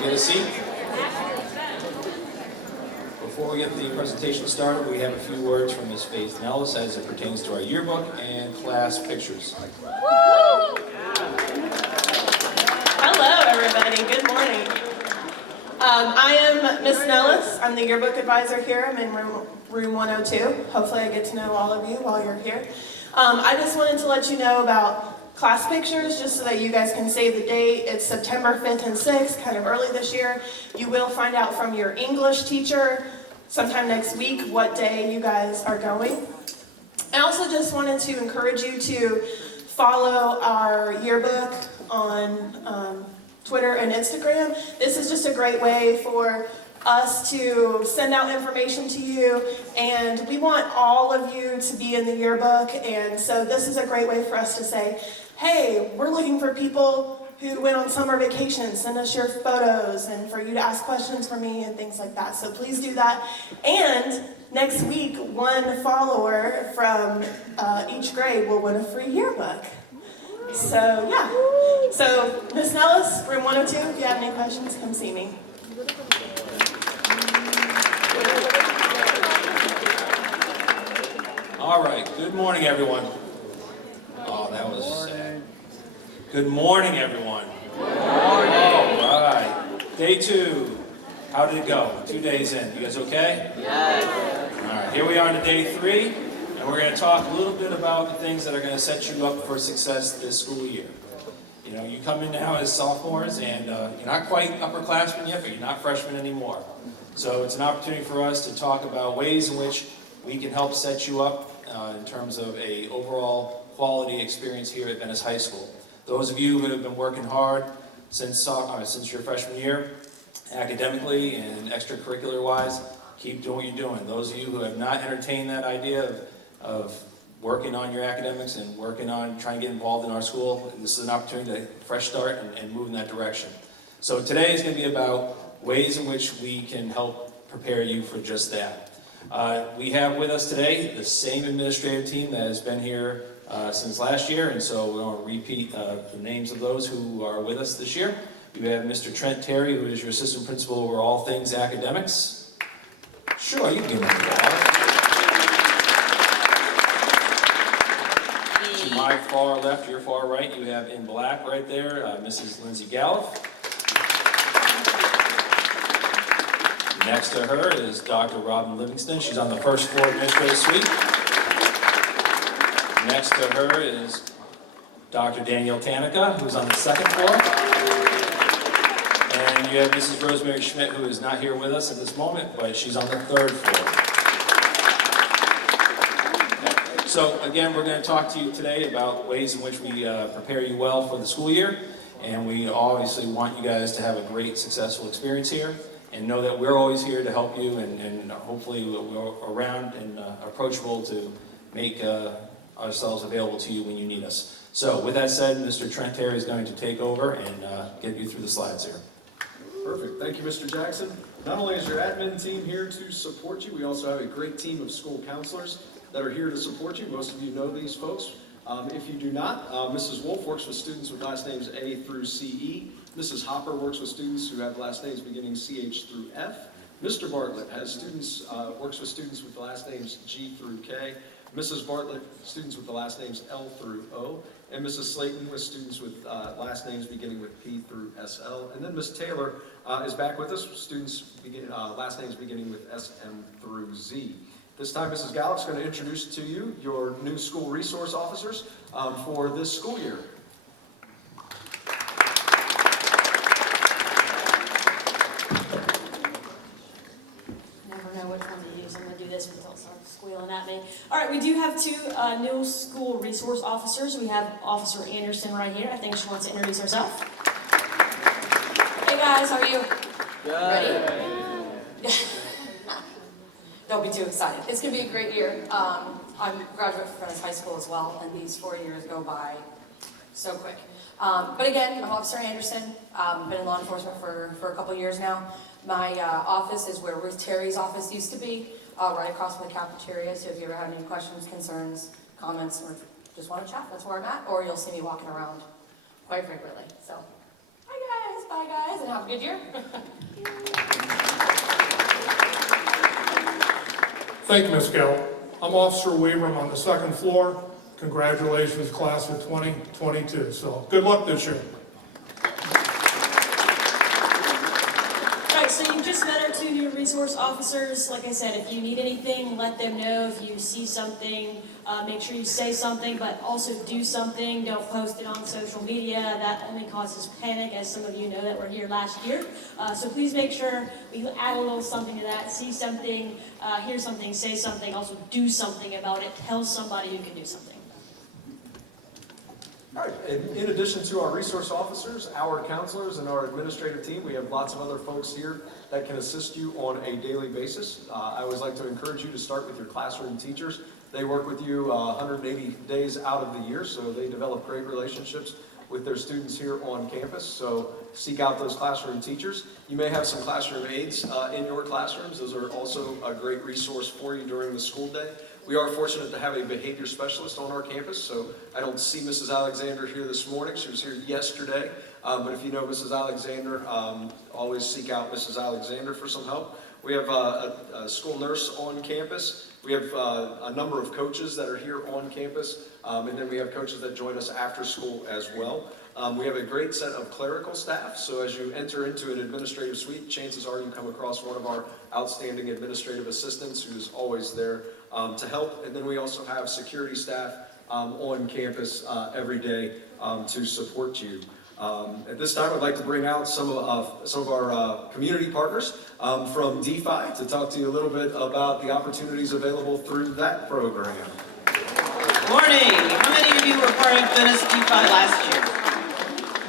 Get a seat. Before we get the presentation started, we have a few words from Ms. Faith Nellis as it pertains to our yearbook and class pictures. Hello, everybody. Good morning. I am Ms. Nellis. I'm the yearbook advisor here. I'm in room 102. Hopefully I get to know all of you while you're here. I just wanted to let you know about class pictures, just so that you guys can save the date. It's September 5th and 6th, kind of early this year. You will find out from your English teacher sometime next week what day you guys are going. I also just wanted to encourage you to follow our yearbook on Twitter and Instagram. This is just a great way for us to send out information to you, and we want all of you to be in the yearbook, and so this is a great way for us to say, hey, we're looking for people who went on summer vacation. Send us your photos, and for you to ask questions for me and things like that. So please do that. And next week, one follower from each grade will win a free yearbook. So yeah. So Ms. Nellis, room 102, if you have any questions, come see me. All right, good morning, everyone. Oh, that was sad. Good morning, everyone. Good morning. All right, day 2. How did it go? 2 days in. You guys okay? Yes. All right, here we are on day 3, and we're going to talk a little bit about the things that are going to set you up for success this school year. You know, you come in now as sophomores, and you're not quite upperclassmen yet, but you're not freshmen anymore. So it's an opportunity for us to talk about ways in which we can help set you up in terms of a overall quality experience here at Venice High School. Those of you who have been working hard since your freshman year, academically and extracurricular-wise, keep doing what you're doing. Those of you who have not entertained that idea of working on your academics and working on trying to get involved in our school, this is an opportunity to fresh start and move in that direction. So today is going to be about ways in which we can help prepare you for just that. We have with us today the same administrative team that has been here since last year, and so we're going to repeat the names of those who are with us this year. We have Mr. Trent Terry, who is your assistant principal over all things academics. Sure, you can give him a applause. To my far left, your far right, you have in black right there, Mrs. Lindsay Gallup. Next to her is Dr. Robin Livingston. She's on the first floor administrative suite. Next to her is Dr. Danielle Tanica, who's on the second floor. And you have Mrs. Rosemary Schmidt, who is not here with us at this moment, but she's on the third floor. So again, we're going to talk to you today about ways in which we prepare you well for the school year. And we obviously want you guys to have a great, successful experience here. And know that we're always here to help you, and hopefully we're around and approachable to make ourselves available to you when you need us. So with that said, Mr. Trent Terry is going to take over and get you through the slides here. Perfect. Thank you, Mr. Jackson. Not only is your admin team here to support you, we also have a great team of school counselors that are here to support you. Most of you know these folks. If you do not, Mrs. Wolf works with students with last names A through CE. Mrs. Hopper works with students who have last names beginning CH through F. Mr. Bartlett has students, works with students with the last names G through K. Mrs. Bartlett, students with the last names L through O. And Mrs. Slayton with students with last names beginning with P through SL. And then Ms. Taylor is back with us with students last names beginning with SM through Z. This time, Mrs. Gallup's going to introduce to you your new school resource officers for this school year. Never know which one to use. I'm going to do this until it starts squealing at me. All right, we do have 2 new school resource officers. We have Officer Anderson right here. I think she wants to introduce herself. Hey guys, how are you? Good. Ready? Don't be too excited. It's going to be a great year. I'm a graduate from Venice High School as well, and these 4 years go by so quick. But again, I'm Officer Anderson. Been in law enforcement for a couple years now. My office is where Ruth Terry's office used to be, right across from the cafeteria. So if you ever have any questions, concerns, comments, or just want to chat, that's where I'm at. Or you'll see me walking around quite frequently. So, hi guys. Bye, guys, and have a good year. Thank you, Ms. Gell. I'm Officer Weaver. I'm on the second floor. Congratulations, class of 2022. So good luck this year. All right, so you just met our 2 new resource officers. Like I said, if you need anything, let them know. If you see something, make sure you say something, but also do something. Don't post it on social media. That only causes panic, as some of you know that were here last year. So please make sure we add a little something to that. See something, hear something, say something, also do something about it. Tell somebody who can do something. All right, and in addition to our resource officers, our counselors, and our administrative team, we have lots of other folks here that can assist you on a daily basis. I always like to encourage you to start with your classroom teachers. They work with you 180 days out of the year, so they develop great relationships with their students here on campus. So seek out those classroom teachers. You may have some classroom aides in your classrooms. Those are also a great resource for you during the school day. We are fortunate to have a behavior specialist on our campus, so I don't see Mrs. Alexander here this morning. She was here yesterday, but if you know Mrs. Alexander, always seek out Mrs. Alexander for some help. We have a school nurse on campus. We have a number of coaches that are here on campus, and then we have coaches that join us after school as well. We have a great set of clerical staff, so as you enter into an administrative suite, chances are you come across one of our outstanding administrative assistants who's always there to help. And then we also have security staff on campus every day to support you. At this time, I'd like to bring out some of our community partners from DeFi to talk to you a little bit about the opportunities available through that program. Morning. How many of you were part of Venice DeFi last year?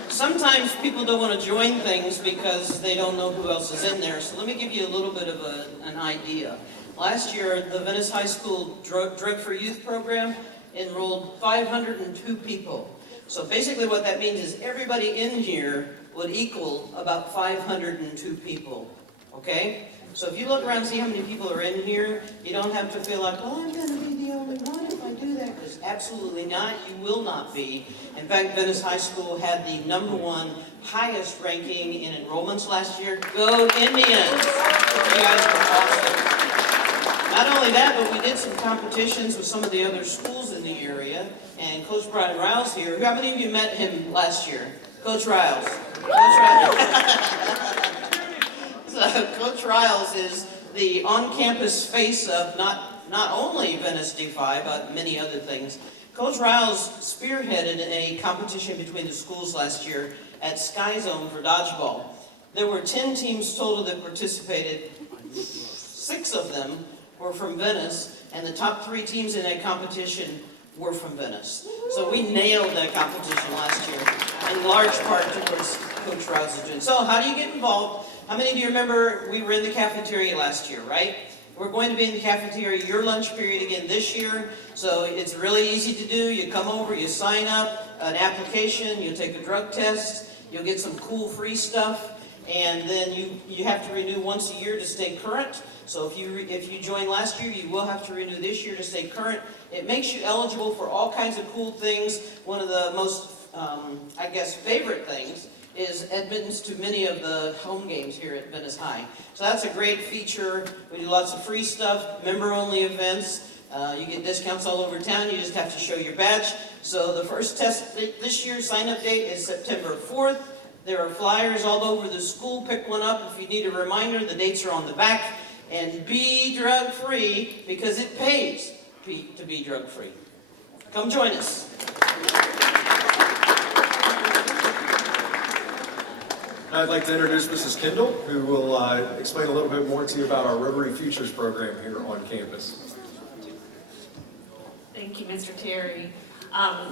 Sometimes people don't want to join things because they don't know who else is in there. So let me give you a little bit of an idea. Last year, the Venice High School Drug for Youth program enrolled 502 people. So basically what that means is everybody in here would equal about 502 people, okay? So if you look around and see how many people are in here, you don't have to feel like, oh, I'm going to be the only one if I do that, because absolutely not, you will not be. In fact, Venice High School had the #1 highest ranking in enrollments last year. Go Indians! You guys were awesome. Not only that, but we did some competitions with some of the other schools in the area, and Coach Brian Riles here. How many of you met him last year? Coach Riles. Coach Riles. So Coach Riles is the on-campus face of not only Venice DeFi, but many other things. Coach Riles spearheaded a competition between the schools last year at Sky Zone for dodgeball. There were 10 teams total that participated. 6 of them were from Venice, and the top 3 teams in that competition were from Venice. So we nailed that competition last year, in large part towards Coach Riles is doing. So how do you get involved? How many of you remember we were in the cafeteria last year, right? We're going to be in the cafeteria your lunch period again this year, so it's really easy to do. You come over, you sign up, an application, you'll take a drug test, you'll get some cool free stuff, and then you have to renew once a year to stay current. So if you joined last year, you will have to renew this year to stay current. It makes you eligible for all kinds of cool things. One of the most, I guess, favorite things is admittance to many of the home games here at Venice High. So that's a great feature. We do lots of free stuff, member-only events. You get discounts all over town. You just have to show your badge. So the first test this year, sign-up date is September 4th. There are flyers all over the school. Pick one up. If you need a reminder, the dates are on the back. And be drug-free, because it pays to be drug-free. Come join us. I'd like to introduce Mrs. Kendall, who will explain a little bit more to you about our Rotary Futures program here on campus. Thank you, Mr. Terry.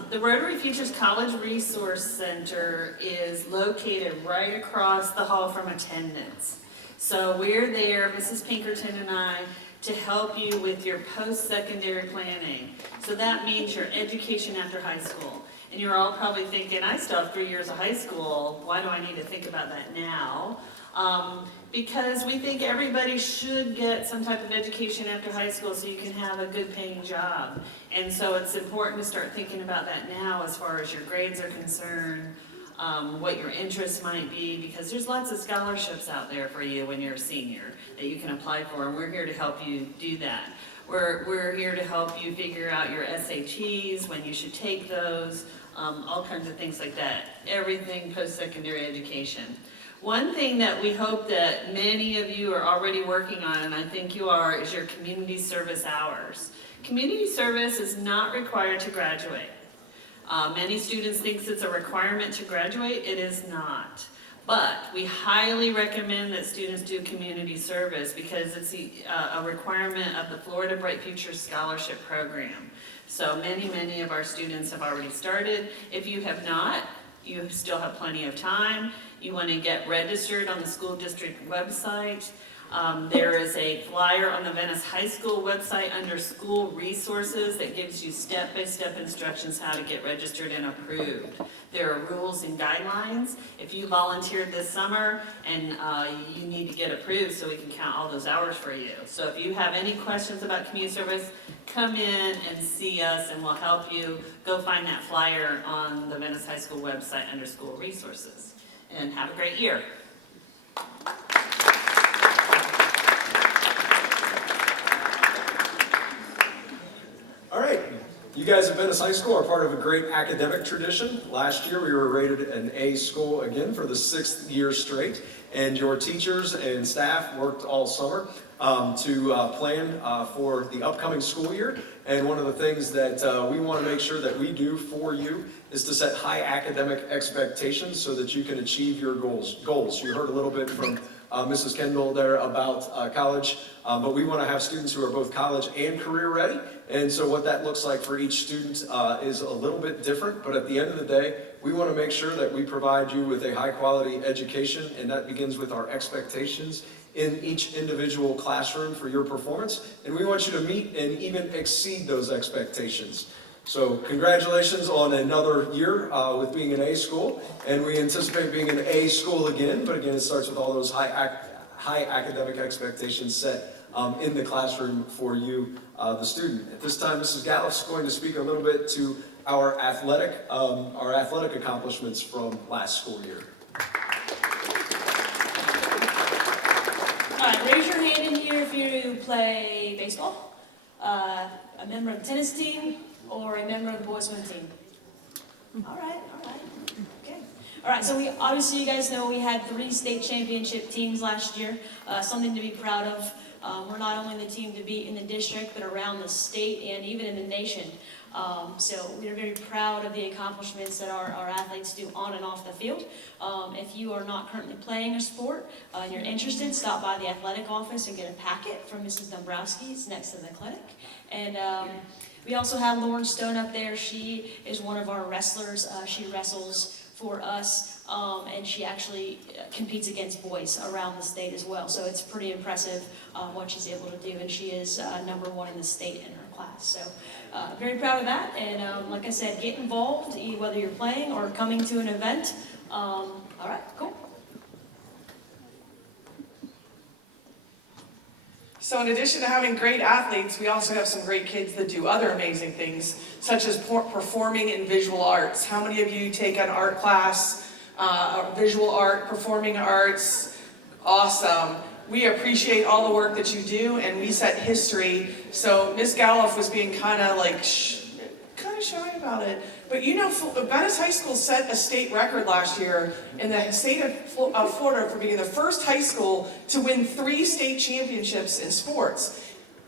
The Rotary Futures College Resource Center is located right across the hall from attendance. So we're there, Mrs. Pinkerton and I, to help you with your post-secondary planning. So that means your education after high school. And you're all probably thinking, I still have 3 years of high school, why do I need to think about that now? Because we think everybody should get some type of education after high school so you can have a good paying job. And so it's important to start thinking about that now as far as your grades are concerned. what your interests might be, because there's lots of scholarships out there for you when you're a senior that you can apply for, and we're here to help you do that. We're here to help you figure out your SATs, when you should take those, all kinds of things like that. Everything post-secondary education. One thing that we hope that many of you are already working on, and I think you are, is your community service hours. Community service is not required to graduate. Many students think it's a requirement to graduate. It is not. But we highly recommend that students do community service because it's a requirement of the Florida Bright Future Scholarship Program. So many of our students have already started. If you have not, you still have plenty of time. You want to get registered on the school district website. There is a flyer on the Venice High School website under school resources that gives you step-by-step instructions how to get registered and approved. There are rules and guidelines. If you volunteered this summer and you need to get approved so we can count all those hours for you. So if you have any questions about community service, come in and see us and we'll help you. Go find that flyer on the Venice High School website under school resources. And have a great year. All right, you guys at Venice High School are part of a great academic tradition. Last year we were rated an A school again for the 6th year straight, and your teachers and staff worked all summer to plan for the upcoming school year. And one of the things that we want to make sure that we do for you is to set high academic expectations so that you can achieve your goals. You heard a little bit from Mrs. Kendall there about college, but we want to have students who are both college and career ready. And so what that looks like for each student is a little bit different, but at the end of the day, we want to make sure that we provide you with a high quality education, and that begins with our expectations in each individual classroom for your performance. And we want you to meet and even exceed those expectations. So congratulations on another year with being an A school, and we anticipate being an A school again, but again, it starts with all those high academic expectations set in the classroom for you, the student. At this time, Mrs. Gallup's going to speak a little bit to our athletic accomplishments from last school year. All right, raise your hand in here if you play baseball, a member of the tennis team, or a member of the boys' swim team. All right, okay. All right, so obviously you guys know we had 3 state championship teams last year, something to be proud of. We're not only the team to beat in the district, but around the state and even in the nation. So we're very proud of the accomplishments that our athletes do on and off the field. If you are not currently playing a sport and you're interested, stop by the athletic office and get a packet from Mrs. Dombrowski. It's next to the clinic. And we also have Lauren Stone up there. She is one of our wrestlers. She wrestles for us, and she actually competes against boys around the state as well. So it's pretty impressive what she's able to do, and she is number 1 in the state in her class. So very proud of that, and like I said, get involved, whether you're playing or coming to an event. All right, cool. So in addition to having great athletes, we also have some great kids that do other amazing things, such as performing in visual arts. How many of you take an art class, visual art, performing arts? Awesome. We appreciate all the work that you do, and we set history. So Miss Gallup was being kind of shy about it. But you know, Venice High School set a state record last year in the state of Florida for being the first high school to win 3 state championships in sports.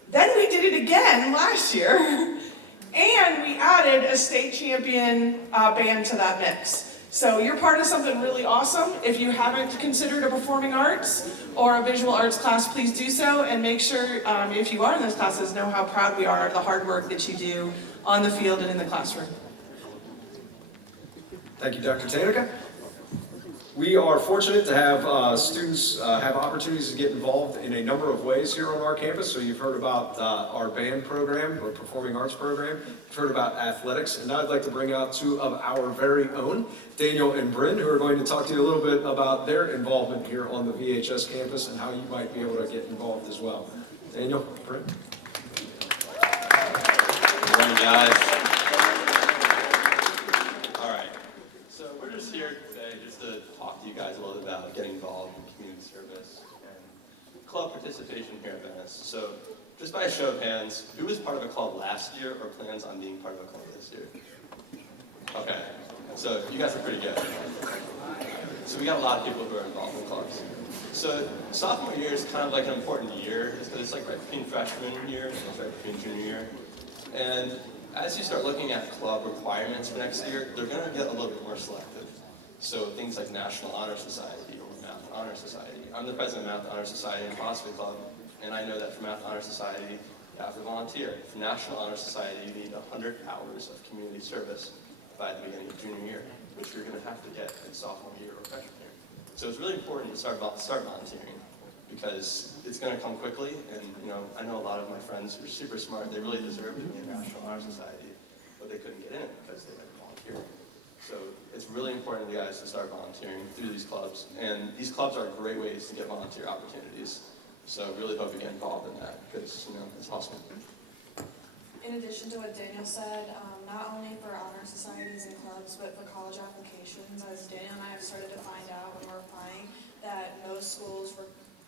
Then we did it again last year, and we added a state champion band to that mix. So you're part of something really awesome. If you haven't considered a performing arts or a visual arts class, please do so, and make sure, if you are in those classes, know how proud we are of the hard work that you do on the field and in the classroom. Thank you, Dr. Tanica. We are fortunate to have students have opportunities to get involved in a number of ways here on our campus. So you've heard about our band program, or performing arts program. You've heard about athletics. And now I'd like to bring out 2 of our very own, Daniel and Bryn, who are going to talk to you a little bit about their involvement here on the VHS campus and how you might be able to get involved as well. Daniel, Bryn. Good morning, guys. All right, so we're just here today club participation here at Venice. So just by a show of hands, who was part of a club last year or plans on being part of a club this year? Okay, so you guys are pretty good. So we got a lot of people who are involved in clubs. So sophomore year is kind of like an important year, because it's like right between freshman year and it's right between junior year. And as you start looking at club requirements for next year, they're going to get a little bit more selective. So things like National Honor Society or Math and Honor Society. I'm the president of Math Honor Society and Philosophy Club, and I know that for Math Honor Society, you have to volunteer. For National Honor Society, you need 100 hours of community service by the beginning of junior year, which you're going to have to get in sophomore year or freshman year. So it's really important to start volunteering, because it's going to come quickly, and I know a lot of my friends who are super smart, they really deserve to be in National Honor Society, but they couldn't get in it because they didn't volunteer. So it's really important, you guys, to start volunteering through these clubs, and these clubs are great ways to get volunteer opportunities. So I really hope you get involved in that, because it's awesome. In addition to what Daniel said, not only for honor societies and clubs, but for college applications, as Daniel and I have started to find out when we're applying, that most schools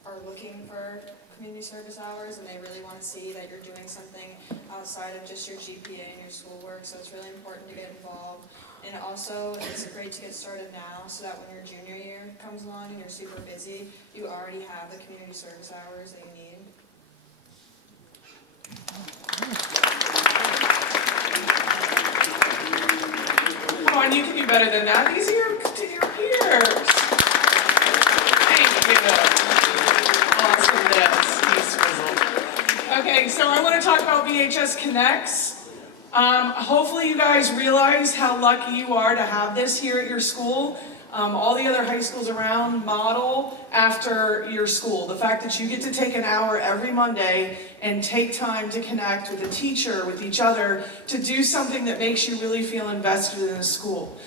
are looking for community service hours, and they really want to see that you're doing something outside of just your GPA and your schoolwork, so it's really important to get involved. And also, it's great to get started now, so that when your junior year comes along and you're super busy, you already have the community service hours that you need. Come on, you can do better than that. These are your peers. Thank you. Awesomeness. Okay, so I want to talk about VHS Connects. Hopefully you guys realize how lucky you are to have this here at your school. All the other high schools around model after your school. The fact that you get to take an hour every Monday and take time to connect with a teacher, with each other, to do something that makes you really feel invested in the school.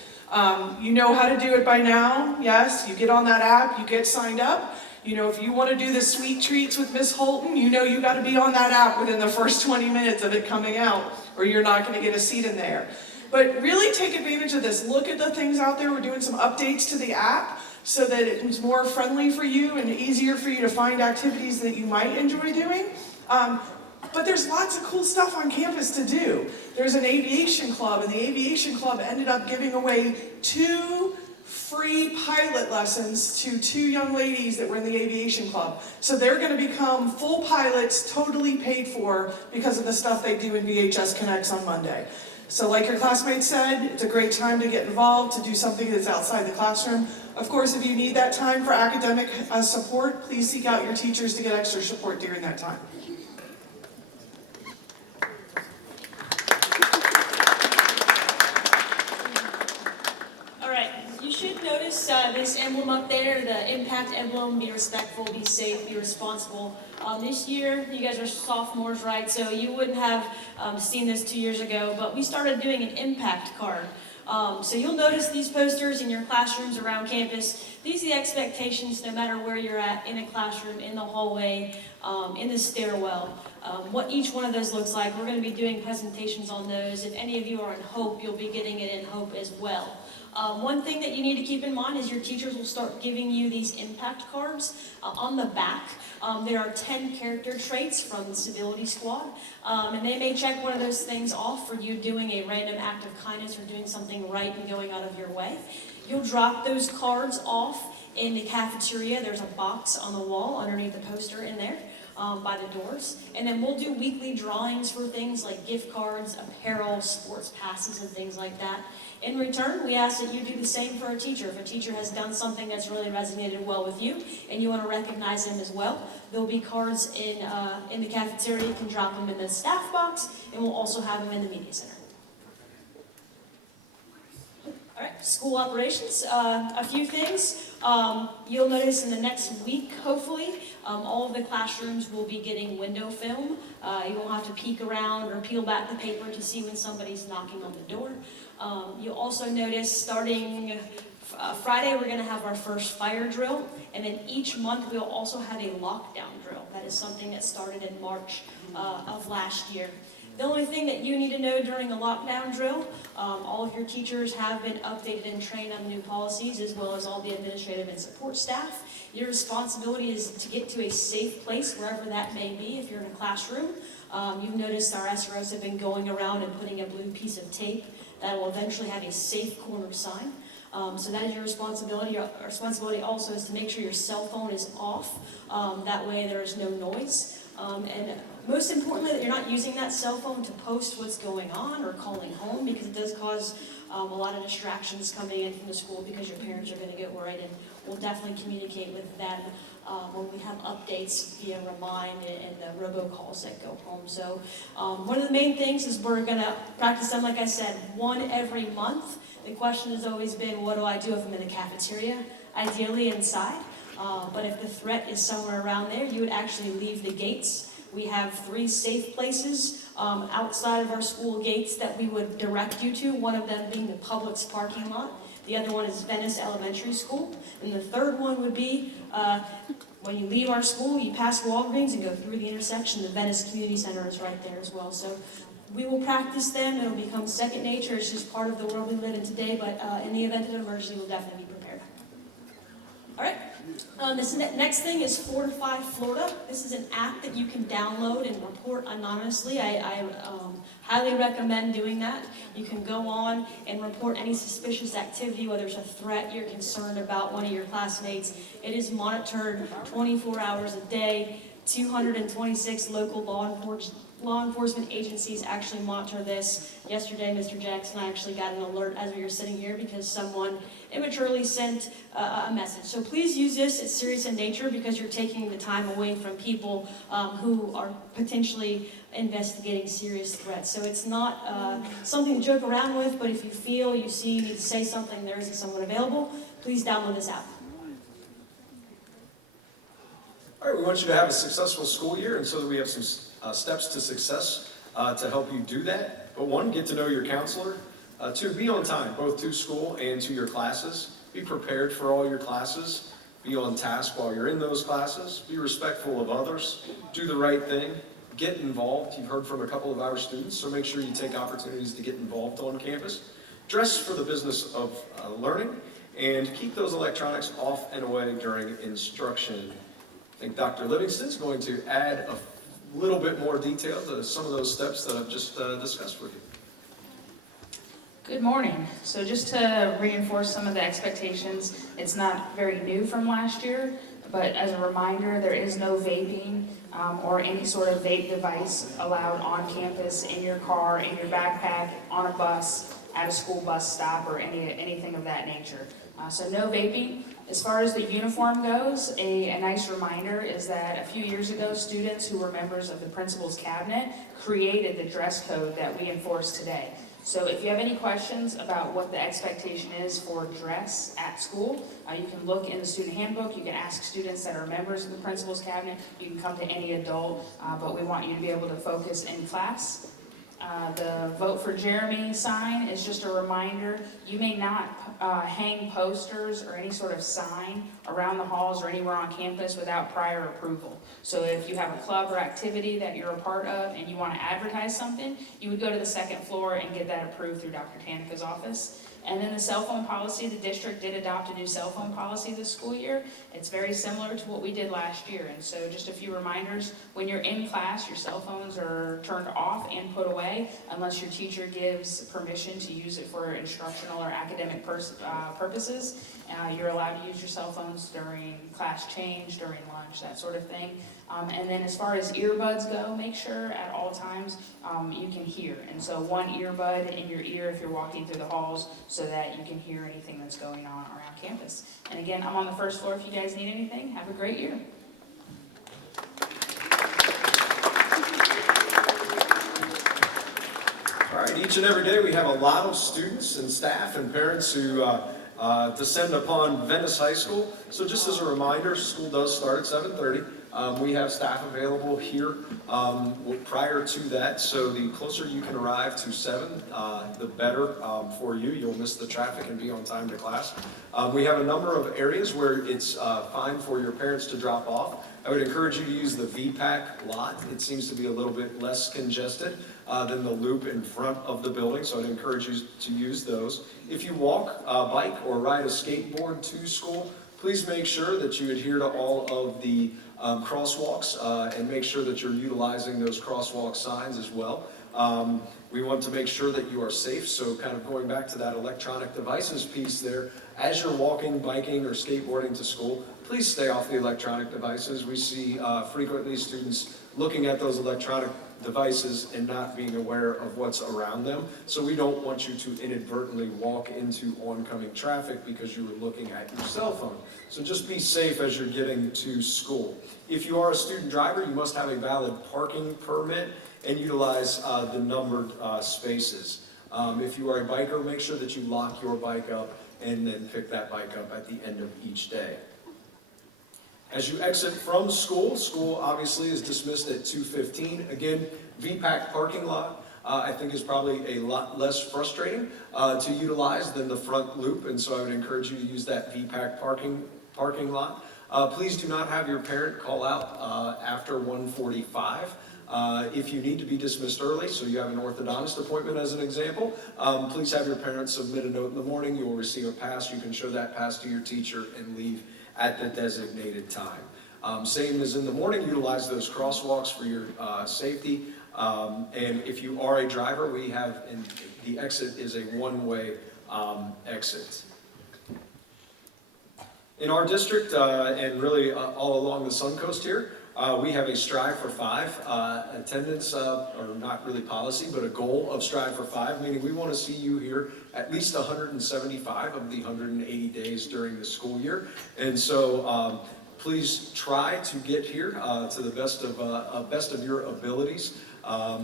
You know how to do it by now, yes? You get on that app, you get signed up. If you want to do the sweet treats with Miss Holton, you got to be on that app within the first 20 minutes of it coming out, or you're not going to get a seat in there. But really take advantage of this. Look at the things out there. We're doing some updates to the app so that it's more friendly for you and easier for you to find activities that you might enjoy doing. But there's lots of cool stuff on campus to do. There's an aviation club, and the aviation club ended up giving away 2 free pilot lessons to 2 young ladies that were in the aviation club. So they're going to become full pilots, totally paid for, because of the stuff they do in VHS Connects on Monday. So like your classmates said, it's a great time to get involved, to do something that's outside the classroom. Of course, if you need that time for academic support, please seek out your teachers to get extra support during that time. All right, you should notice this emblem up there, the impact emblem, be respectful, be safe, be responsible. This year, you guys are sophomores, right? So you wouldn't have seen this 2 years ago, but we started doing an impact card. So you'll notice these posters in your classrooms around campus. These are the expectations no matter where you're at, in a classroom, in the hallway, in the stairwell. What each one of those looks like. We're going to be doing presentations on those. If any of you are in Hope, you'll be getting it in Hope as well. One thing that you need to keep in mind is your teachers will start giving you these impact cards. On the back, there are 10 character traits from the Civility Squad, and they may check one of those things off for you doing a random act of kindness or doing something right and going out of your way. You'll drop those cards off in the cafeteria. There's a box on the wall underneath the poster in there. By the doors, and then we'll do weekly drawings for things like gift cards, apparel, sports passes, and things like that. In return, we ask that you do the same for a teacher. If a teacher has done something that's really resonated well with you, and you want to recognize them as well, there'll be cards in the cafeteria. You can drop them in the staff box, and we'll also have them in the media center. All right, school operations, a few things. You'll notice in the next week, hopefully, all of the classrooms will be getting window film. You won't have to peek around or peel back the paper to see when somebody's knocking on the door. You'll also notice starting Friday, we're going to have our first fire drill, and then each month we'll also have a lockdown drill. That is something that started in March of last year. The only thing that you need to know during the lockdown drill, all of your teachers have been updated and trained on the new policies, as well as all the administrative and support staff. Your responsibility is to get to a safe place, wherever that may be, if you're in a classroom. You've noticed our SROs have been going around and putting a blue piece of tape that will eventually have a safe corner sign. So that is your responsibility. Our responsibility also is to make sure your cell phone is off. That way there is no noise. And most importantly, that you're not using that cell phone to post what's going on or calling home, because it does cause a lot of distractions coming in from the school, because your parents are going to get worried, and we'll definitely communicate with them when we have updates via Remind and the robocalls that go home. So one of the main things is we're going to practice them, like I said, one every month. The question has always been, what do I do if I'm in the cafeteria? Ideally inside. But if the threat is somewhere around there, you would actually leave the gates. We have 3 safe places outside of our school gates that we would direct you to, one of them being the Publix parking lot. The other one is Venice Elementary School. And the third one would be when you leave our school, you pass Walgreens and go through the intersection. The Venice Community Center is right there as well. So we will practice them. It'll become second nature. It's just part of the world we live in today. But in the event of an emergency, we'll definitely be prepared. All right. This next thing is Fortify Florida. This is an app that you can download and report anonymously. I highly recommend doing that. You can go on and report any suspicious activity, whether it's a threat, you're concerned about one of your classmates. It is monitored 24 hours a day. 226 local law enforcement agencies actually monitor this. Yesterday, Mr. Jackson, I actually got an alert as we were sitting here because someone immaturely sent a message. So please use this. It's serious in nature because you're taking the time away from people who are potentially investigating serious threats. So it's not something to joke around with, but if you feel, you see, you need to say something, there isn't someone available, please download this app. All right, we want you to have a successful school year, and so that we have some steps to success to help you do that. But 1, get to know your counselor. 2, be on time, both to school and to your classes. Be prepared for all your classes. Be on task while you're in those classes. Be respectful of others. Do the right thing. Get involved. You've heard from a couple of our students, so make sure you take opportunities to get involved on campus. Dress for the business of learning, and keep those electronics off and away during instruction. I think Dr. Livingston's going to add a little bit more detail to some of those steps that I've just discussed with you. Good morning. So just to reinforce some of the expectations, it's not very new from last year, but as a reminder, there is no vaping or any sort of vape device allowed on campus, in your car, in your backpack, on a bus, at a school bus stop, or anything of that nature. So no vaping. As far as the uniform goes, a nice reminder is that a few years ago, students who were members of the principal's cabinet created the dress code that we enforce today. So if you have any questions about what the expectation is for dress at school, you can look in the student handbook. You can ask students that are members of the principal's cabinet. You can come to any adult, but we want you to be able to focus in class. The Vote for Jeremy sign is just a reminder. You may not hang posters or any sort of sign around the halls or anywhere on campus without prior approval. So if you have a club or activity that you're a part of and you want to advertise something, you would go to the second floor and get that approved through Dr. Tanica's office. And then the cell phone policy, the district did adopt a new cell phone policy this school year. It's very similar to what we did last year. And so just a few reminders, when you're in class, your cell phones are turned off and put away unless your teacher gives permission to use it for instructional or academic purposes. You're allowed to use your cell phones during class change, during lunch, that sort of thing. And then as far as earbuds go, make sure at all times you can hear. And so one earbud in your ear if you're walking through the halls so that you can hear anything that's going on around campus. And again, I'm on the first floor if you guys need anything. Have a great year. All right, each and every day we have a lot of students and staff and parents who descend upon Venice High School So just as a reminder, school does start at 7:30. We have staff available here prior to that, so the closer you can arrive to 7, the better for you. You'll miss the traffic and be on time to class. We have a number of areas where it's fine for your parents to drop off. I would encourage you to use the VPAC lot. It seems to be a little bit less congested than the loop in front of the building, so I'd encourage you to use those. If you walk, bike, or ride a skateboard to school, please make sure that you adhere to all of the crosswalks and make sure that you're utilizing those crosswalk signs as well. We want to make sure that you are safe, so kind of going back to that electronic devices piece there, as you're walking, biking, or skateboarding to school, please stay off the electronic devices. We see frequently students looking at those electronic devices and not being aware of what's around them. So we don't want you to inadvertently walk into oncoming traffic because you were looking at your cell phone. So just be safe as you're getting to school. If you are a student driver, you must have a valid parking permit and utilize the numbered spaces. If you are a biker, make sure that you lock your bike up and then pick that bike up at the end of each day. As you exit from school, school obviously is dismissed at 2:15. Again, VPAC parking lot I think is probably a lot less frustrating to utilize than the front loop, and so I would encourage you to use that VPAC parking lot. Please do not have your parent call out after 1:45. If you need to be dismissed early, so you have an orthodontist appointment as an example, please have your parents submit a note in the morning. You will receive a pass. You can show that pass to your teacher and leave at the designated time. Same as in the morning, utilize those crosswalks for your safety. And if you are a driver, we have, and the exit is a one-way exit. In our district, and really all along the Suncoast here, we have a Strive for 5 attendance, or not really policy, but a goal of Strive for 5, meaning we want to see you here at least 175 of the 180 days during the school year. And so please try to get here to the best of your abilities.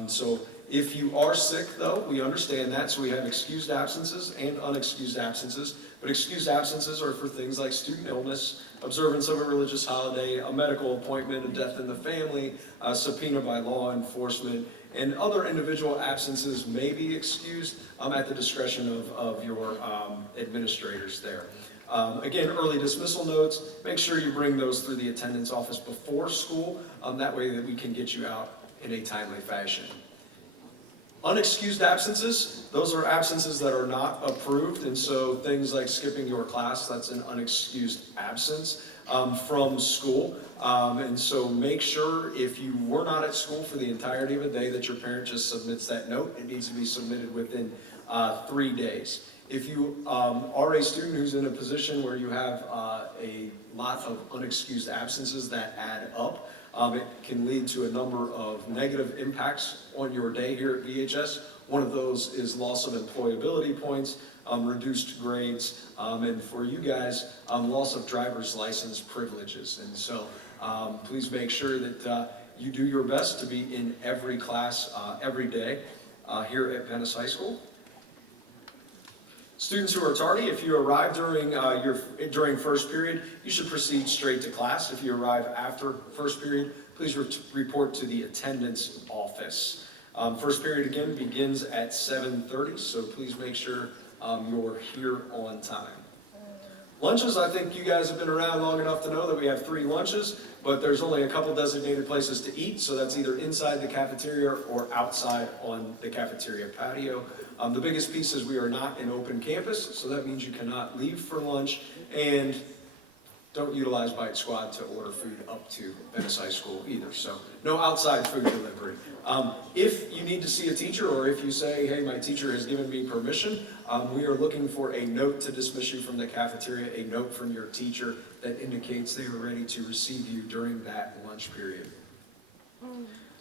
So if you are sick, though, we understand that. So we have excused absences and unexcused absences. But excused absences are for things like student illness, observance of a religious holiday, a medical appointment, a death in the family, a subpoena by law enforcement, and other individual absences may be excused at the discretion of your administrators there. Again, early dismissal notes, make sure you bring those through the attendance office before school. That way that we can get you out in a timely fashion. Unexcused absences, those are absences that are not approved, and so things like skipping your class, that's an unexcused absence from school. And so make sure if you were not at school for the entirety of a day that your parent just submits that note. It needs to be submitted within 3 days. If you are a student who's in a position where you have a lot of unexcused absences that add up, it can lead to a number of negative impacts on your day here at VHS. One of those is loss of employability points, reduced grades, and for you guys, loss of driver's license privileges. And so please make sure that you do your best to be in every class every day here at Venice High School. Students who are tardy, if you arrive during first period, you should proceed straight to class. If you arrive after first period, please report to the attendance office. First period again begins at 7:30, so please make sure you're here on time. Lunches, I think you guys have been around long enough to know that we have 3 lunches, but there's only a couple designated places to eat, so that's either inside the cafeteria or outside on the cafeteria patio. The biggest piece is we are not an open campus, so that means you cannot leave for lunch, and don't utilize Bite Squad to order food up to Venice High School either, so no outside food delivery. If you need to see a teacher, or if you say, hey, my teacher has given me permission, we are looking for a note to dismiss you from the cafeteria, a note from your teacher that indicates they are ready to receive you during that lunch period.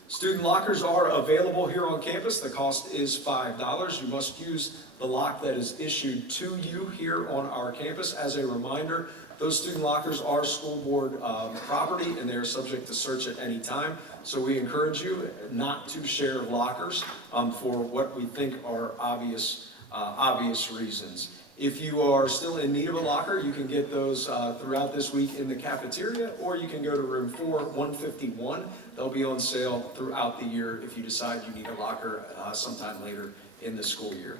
Student lockers are available here on campus. The cost is $5. You must use the lock that is issued to you here on our campus. As a reminder, those student lockers are school board property, and they are subject to search at any time. So we encourage you not to share lockers for what we think are obvious reasons. If you are still in need of a locker, you can get those throughout this week in the cafeteria, or you can go to room 151. They'll be on sale throughout the year if you decide you need a locker sometime later in the school year.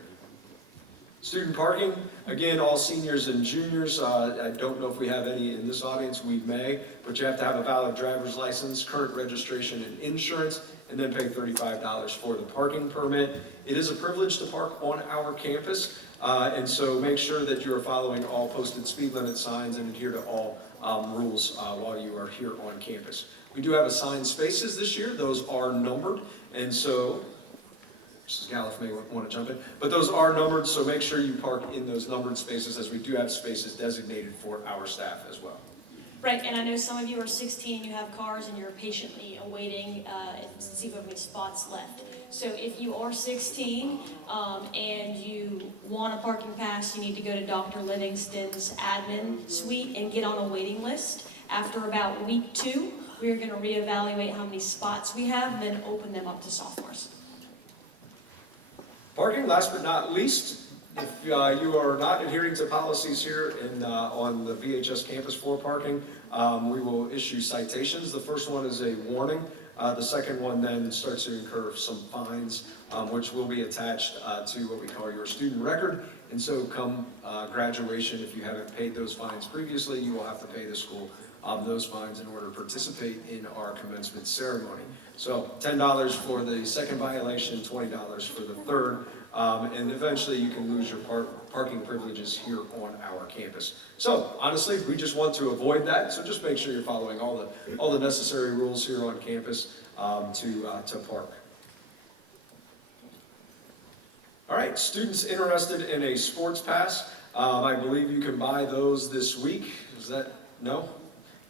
Student parking, again, all seniors and juniors. I don't know if we have any in this audience. We may, but you have to have a valid driver's license, current registration and insurance, and then pay $35 for the parking permit. It is a privilege to park on our campus, and so make sure that you are following all posted speed limit signs and adhere to all rules while you are here on campus. We do have assigned spaces this year. Those are numbered, and so Mrs. Galliff may want to jump in, but those are numbered, so make sure you park in those numbered spaces, as we do have spaces designated for our staff as well. Right, and I know some of you are 16, you have cars, and you're patiently awaiting to see if we have any spots left. So if you are 16 and you want a parking pass, you need to go to Dr. Livingston's admin suite and get on a waiting list. After about week 2, we're going to reevaluate how many spots we have, and then open them up to sophomores. Parking, last but not least, if you are not adhering to policies here on the VHS campus for parking, we will issue citations. The first one is a warning. The second one then starts to incur some fines, which will be attached to what we call your student record. And so come graduation, if you haven't paid those fines previously, you will have to pay the school those fines in order to participate in our commencement ceremony. So $10 for the second violation, $20 for the third, and eventually you can lose your parking privileges here on our campus. So honestly, we just want to avoid that, so just make sure you're following all the necessary rules here on campus to park. All right, students interested in a sports pass, I believe you can buy those this week. Is that, no?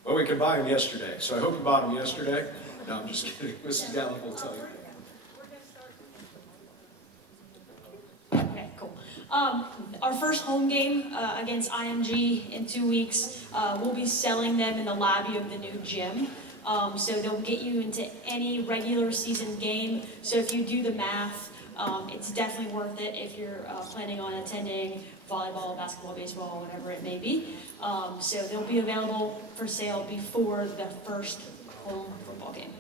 Well, we could buy them yesterday, so I hope you bought them yesterday. No, I'm just kidding. Mrs. Gallup will tell you. Okay, cool. Our first home game against IMG in 2 weeks, we'll be selling them in the lobby of the new gym. So they'll get you into any regular season game. So if you do the math, it's definitely worth it if you're planning on attending volleyball, basketball, baseball, whatever it may be. So they'll be available for sale before the first home football game.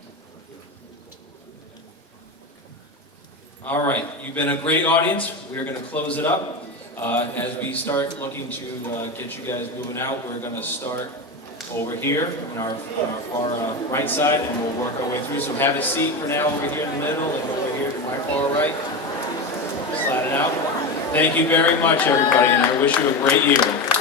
All right, you've been a great audience. We're going to close it up. As we start looking to get you guys moving out, we're going to start over here on our far right side, and we'll work our way through. So have a seat for now over here in the middle, and over here to my far right. Slide it out. Thank you very much, everybody, and I wish you a great year.